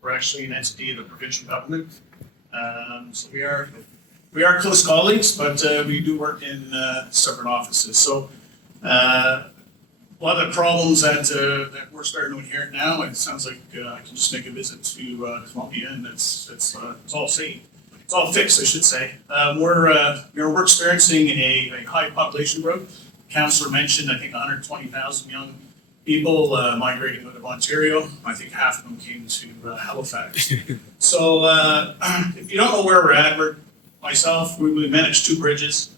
We're actually an entity of the provincial government. So we are close colleagues, but we do work in separate offices. So a lot of the problems that we're starting to inherit now, it sounds like I can just make a visit to Columbia and it's all safe. It's all fixed, I should say. We're experiencing a high population growth. Councillor mentioned, I think, 120,000 young people migrating out of Ontario. I think half of them came to Halifax. So if you don't know where we're at, we manage 2 bridges.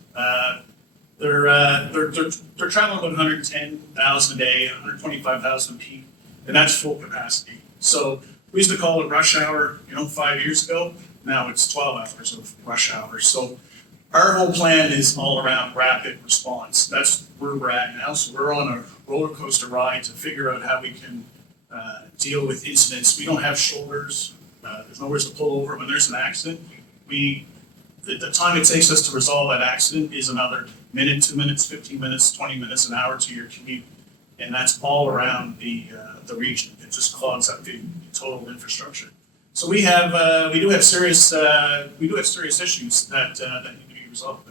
They're traveling about 110,000 a day, 125,000 a peak, and that's full capacity. So we used to call it rush hour, 5 years ago. Now it's 12 hours of rush hour. So our whole plan is all around rapid response. That's where we're at now. So we're on a roller coaster ride to figure out how we can deal with incidents. We don't have shoulders. There's nowhere to pull over when there's an accident. The time it takes us to resolve that accident is another minute, 2 minutes, 15 minutes, 20 minutes, an hour to your commute. And that's all around the region. It just clogs up the total infrastructure. So we do have serious issues that need to be resolved.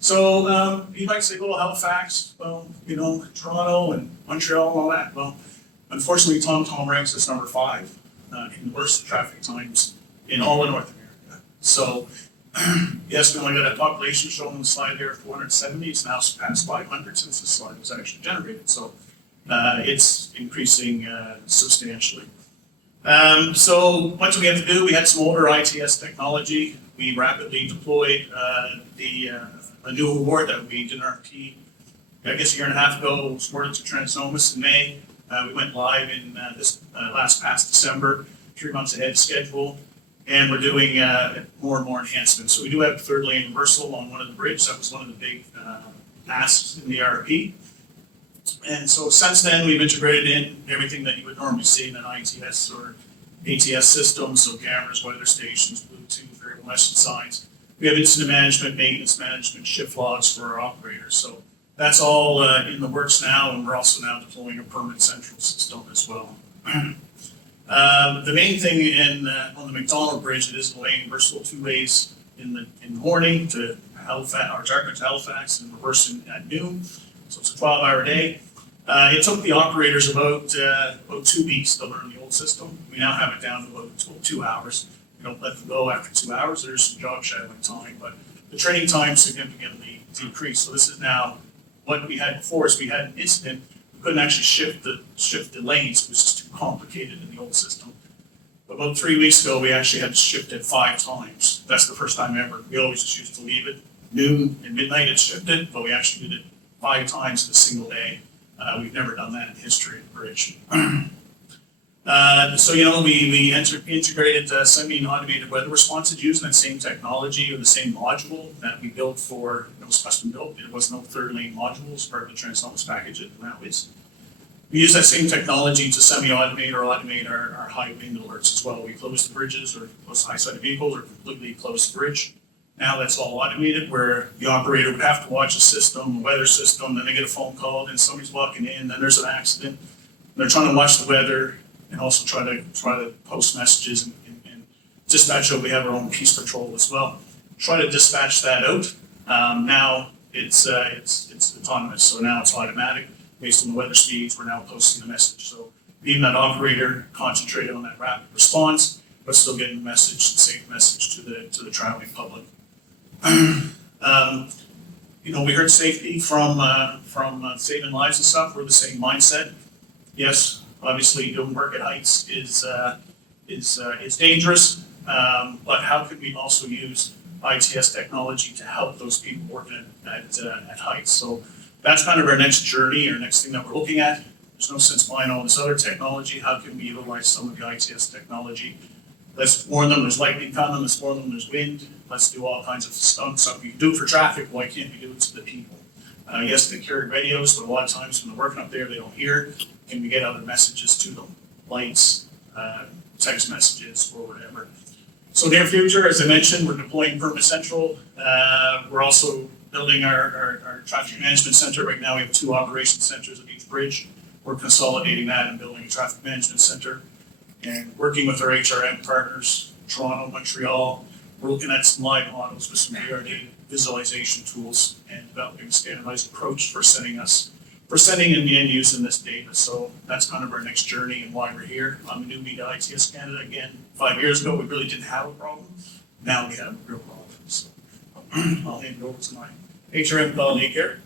So you might say, well, Halifax, Toronto and Montreal and all that. Well, unfortunately, TomTom ranks as number 5 in the worst traffic times in all of North America. So yes, we only got a population shown on the slide here, 470. It's now surpassed 500 since the slide was actually generated. So it's increasing substantially. So what do we have to do? We had some older ITS technology. We rapidly deployed a new award that we did an RFP, I guess a year and a half ago. It was awarded to Transnomis in May. We went live in this past December, 3 months ahead of schedule, and we're doing more and more enhancements. So we do have a 3rd lane reversal on one of the bridges. That was one of the big asks in the RFP. And so since then, we've integrated in everything that you would normally see in an ITS or ATS system, so cameras, weather stations, Bluetooth, variable message signs. We have incident management, maintenance management, shift logs for our operators. So that's all in the works now, and we're also now deploying a permanent central system as well. The main thing on the McDonald Bridge, it is a lane reversible 2 ways in the morning to Halifax, or Dartmouth to Halifax, and reversing at noon. So it's a 12-hour day. It took the operators about 2 weeks to learn the old system. We now have it down to about 2 hours. We don't let them go after 2 hours. There's some job shadowing time, but the training time significantly decreased. So this is now what we had before. Is we had an incident, we couldn't actually shift the lanes. It was just too complicated in the old system. But about 3 weeks ago, we actually had to shift it 5 times. That's the first time ever. We always just used to leave it noon and midnight. It shifted, but we actually did it 5 times in a single day. We've never done that in the history of the bridge. So we integrated semi-automated weather responses using that same technology or the same module that we built for. It was custom built. It was no 3rd lane module as part of the Transnomis package. It now is. We use that same technology to semi-automate or automate our high wind alerts as well. We close the bridges or close the high side of vehicles or completely close the bridge. Now that's all automated, where the operator would have to watch a system, a weather system, then they get a phone call, then somebody's walking in, then there's an accident. They're trying to watch the weather and also try to post messages and dispatch out. We have our own peace patrol as well. Try to dispatch that out. Now it's autonomous, so now it's automatic. Based on the weather speeds, we're now posting the message. So even that operator concentrated on that rapid response, but still getting the message, the safe message to the traveling public. We heard safety from saving lives and stuff. We're the same mindset. Yes, obviously doing work at heights is dangerous, but how can we also use ITS technology to help those people working at heights? So that's kind of our next journey, or next thing that we're looking at. There's no sense buying all this other technology. How can we utilize some of the ITS technology? Let's warn them there's lightning coming, let's warn them there's wind, let's do all kinds of stuff. So if we do it for traffic, why can't we do it to the people? Yes, they carry radios, but a lot of times when they're working up there, they don't hear. Can we get other messages to them? Lights, text messages, or whatever. So near future, as I mentioned, we're deploying Permit Central. We're also building our traffic management center. Right now we have 2 operation centers at each bridge. we're consolidating that and building a traffic management center. And working with our HRM partners, Toronto, Montreal, we're looking at some live models with some VRD visualization tools and developing a standardized approach for sending in the end using this data. So that's kind of our next journey and why we're here. I'm a newbie to ITS Canada. Again, 5 years ago, we really didn't have a problem. Now we have a real problem. So I'll hand it over to my HRM colleague here.